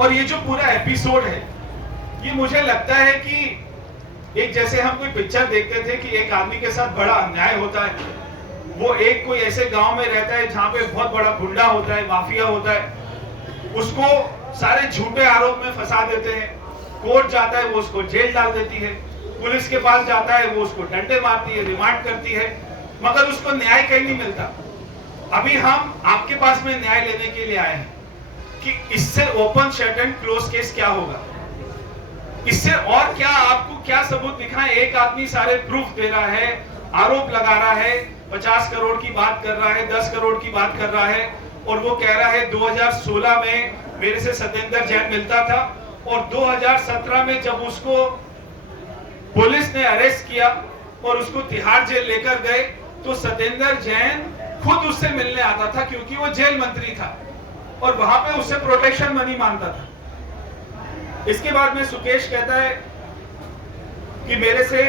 और ये जो पूरा एपिसोड है, ये मुझे लगता है कि एक जैसे हम कोई पिक्चर देखते थे कि एक आदमी के साथ बड़ा अन्याय होता है, वो एक कोई ऐसे गांव में रहता है जहां पे बहुत बड़ा गुंडा होता है, माफिया होता है, उसको सारे झूठे आरोप में फंसा देते हैं, कोर्ट जाता है वो उसको जेल डाल देती है, पुलिस के पास जाता है वो उसको डंडे मारती है, रिमांड करती है, मगर उसको न्याय कहीं नहीं मिलता। अभी हम आपके पास में न्याय लेने के लिए आए हैं कि इससे open shut and close case क्या होगा, इससे और क्या आपको क्या सबूत दिखाएं। एक आदमी सारे प्रूफ दे रहा है, आरोप लगा रहा है, 50 करोड़ की बात कर रहा है, 10 करोड़ की बात कर रहा है, और वो कह रहा है 2016 में मेरे से सत्येंद्र जैन मिलता था, और 2017 में जब उसको पुलिस ने अरेस्ट किया और उसको तिहाड़ जेल लेकर गए तो सत्येंद्र जैन खुद उससे मिलने आता था, क्योंकि वो जेल मंत्री था और वहां पे उससे प्रोटेक्शन मनी मांगता था। इसके बाद में सुकेश कहता है कि मेरे से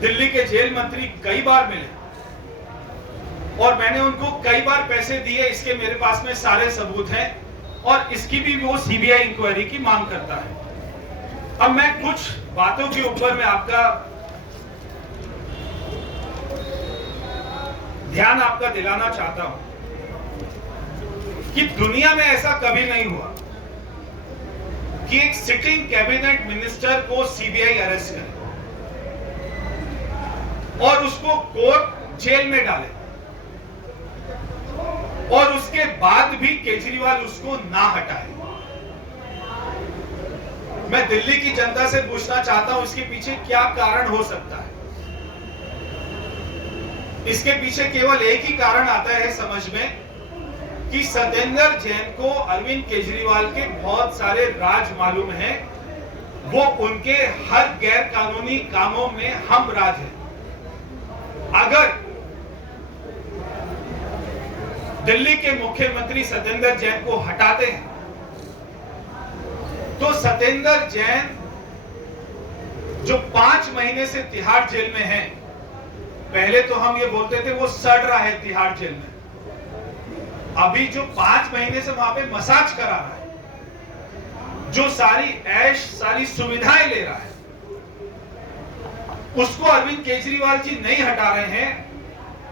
दिल्ली के जेल मंत्री कई बार मिले और मैंने उनको कई बार पैसे दिए, इसके मेरे पास में सारे सबूत हैं, और इसकी भी वो सीबीआई इंक्वायरी की मांग करता है। अब मैं कुछ बातों के ऊपर मैं आपका ध्यान आपका दिलाना चाहता हूं कि दुनिया में ऐसा कभी नहीं हुआ कि एक सिटिंग कैबिनेट मिनिस्टर को सीबीआई अरेस्ट करे और उसको कोर्ट जेल में डाले और उसके बाद भी केजरीवाल उसको ना हटाए। मैं दिल्ली की जनता से पूछना चाहता हूं इसके पीछे क्या कारण हो सकता है। इसके पीछे केवल एक ही कारण आता है समझ में कि सत्येंद्र जैन को अरविंद केजरीवाल के बहुत सारे राज मालूम हैं, वो उनके हर गैर कानूनी कामों में हम राज हैं। अगर दिल्ली के मुख्यमंत्री सत्येंद्र जैन को हटाते हैं तो सत्येंद्र जैन जो 5 महीने से तिहाड़ जेल में है, पहले तो हम ये बोलते थे वो सड़ रहा है तिहाड़ जेल में, अभी जो 5 महीने से वहां पे मसाज करा रहा है, जो सारी ऐश सारी सुविधाएं ले रहा है, उसको अरविंद केजरीवाल जी नहीं हटा रहे हैं।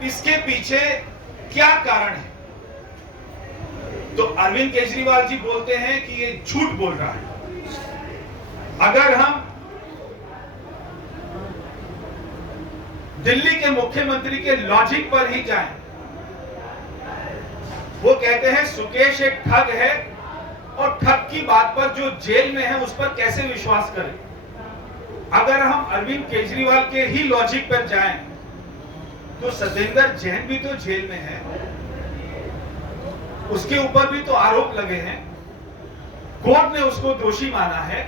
इसके पीछे क्या कारण है? तो अरविंद केजरीवाल जी बोलते हैं कि ये झूठ बोल रहा है। अगर हम दिल्ली के मुख्यमंत्री के लॉजिक पर ही जाएं, वो कहते हैं सुकेश एक ठग है और ठग की बात पर जो जेल में है उस पर कैसे विश्वास करें। अगर हम अरविंद केजरीवाल के ही लॉजिक पर जाएं तो सत्येंद्र जैन भी तो जेल में है, उसके ऊपर भी तो आरोप लगे हैं, कोर्ट ने उसको दोषी माना है।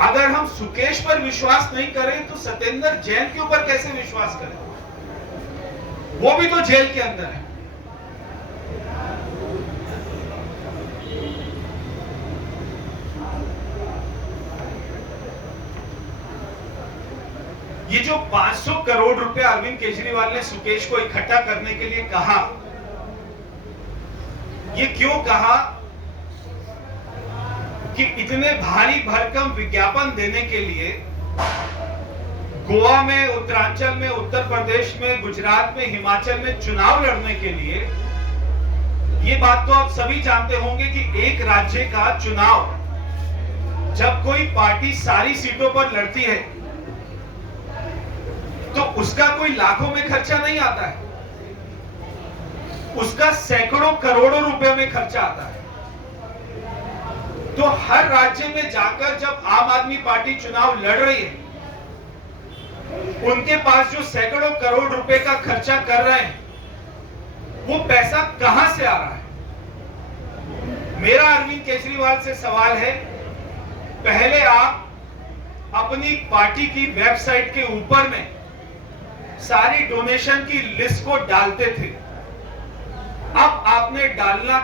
अगर हम सुकेश पर विश्वास नहीं करें तो सत्येंद्र जैन के ऊपर कैसे विश्वास करें? वो भी तो जेल के अंदर है। ये जो 500 करोड़ रुपए अरविंद केजरीवाल ने सुकेश को इकट्ठा करने के लिए कहा, ये क्यों कहा कि इतने भारी भरकम विज्ञापन देने के लिए गोवा में, उत्तरांचल में, उत्तर प्रदेश में, गुजरात में, हिमाचल में चुनाव लड़ने के लिए, ये बात तो आप सभी जानते होंगे कि एक राज्य का चुनाव जब कोई पार्टी सारी सीटों पर लड़ती है तो उसका कोई लाखों में खर्चा नहीं आता है, उसका सैकड़ों करोड़ों रुपए में खर्चा आता है। तो हर राज्य में जाकर जब आम आदमी पार्टी चुनाव लड़ रही है, उनके पास जो सैकड़ों करोड़ रुपए का खर्चा कर रहे हैं, वो पैसा कहां से आ रहा है? मेरा अरविंद केजरीवाल से सवाल है, पहले आप अपनी पार्टी की वेबसाइट के ऊपर में सारी डोनेशन की लिस्ट को डालते थे, अब आपने डालना